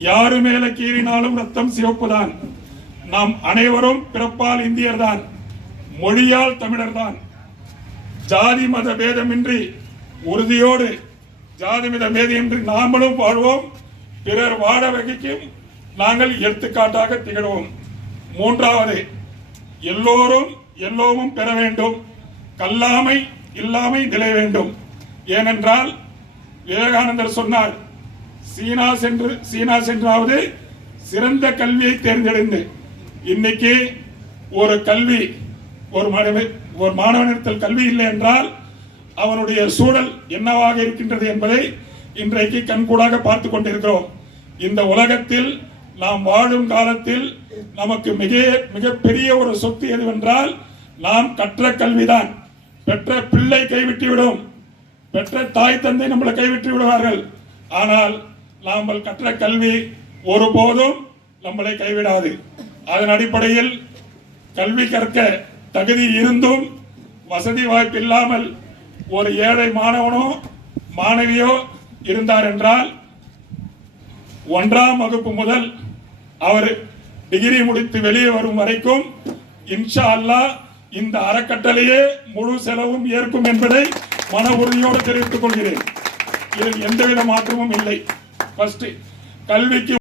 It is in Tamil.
யாரு மேல கீறினாலும் ரத்தம் சிவப்புதான். நாம் அனைவரும் பிறப்பால் இந்தியர் தான், மொழியால் தமிழர் தான். ஜாதி மத பேதமின்றி உறுதியோடு ஜாதி மத பேதமின்றி நாமளும் வாழ்வோம், பிறர் வாழ வகைக்கும் நாங்கள் எடுத்துக்காட்டாக திகழ்வோம். மூன்றாவது, எல்லோரும் எல்லோரும் பெற வேண்டும், கல்லாமை இல்லாமை நிலை வேண்டும். ஏனென்றால் விவேகானந்தர் சொன்னார், சீனா சென்றாவது சிறந்த கல்வியை தேர்ந்தெடுந்து. இன்னைக்கு ஒரு கல்வி ஒரு மாணவனிடத்தில் கல்வி இல்லை என்றால் அவனுடைய சூழல் என்னவாக இருக்கின்றது என்பதை இன்றைக்கு கண்கூடாக பார்த்து கொண்டிருக்கிறோம். இந்த உலகத்தில் நாம் வாழும் காலத்தில் நமக்கு மிகப்பெரிய ஒரு சொத்து எதுவென்றால் நாம் கற்ற கல்விதான். பெற்ற பிள்ளை கைவிட்டுவிடும், பெற்ற தாய் தந்தை நம்மளை கைவிட்டு விடுவார்கள். ஆனால் நாம் கற்ற கல்வி ஒருபோதும் நம்மளை கைவிடாது. அதன் அடிப்படையில் கல்வி கற்க தகுதி இருந்தும் வசதி வாய்ப்பு இல்லாமல் ஒரு ஏழை மாணவனோ மாணவியோ இருந்தார் என்றால் 1ஆம் வகுப்பு முதல் அவர் டிகிரி முடித்து வெளியே வரும் வரைக்கும் இன்ஷா அல்லாஹ் இந்த அறக்கட்டளையே முழு செலவும் ஏற்கும் என்பதை மன உறுதியோடு தெரிவித்துக் கொள்கிறேன். இதில் எந்தவித மாற்றமும் இல்லை. கல்விக்கு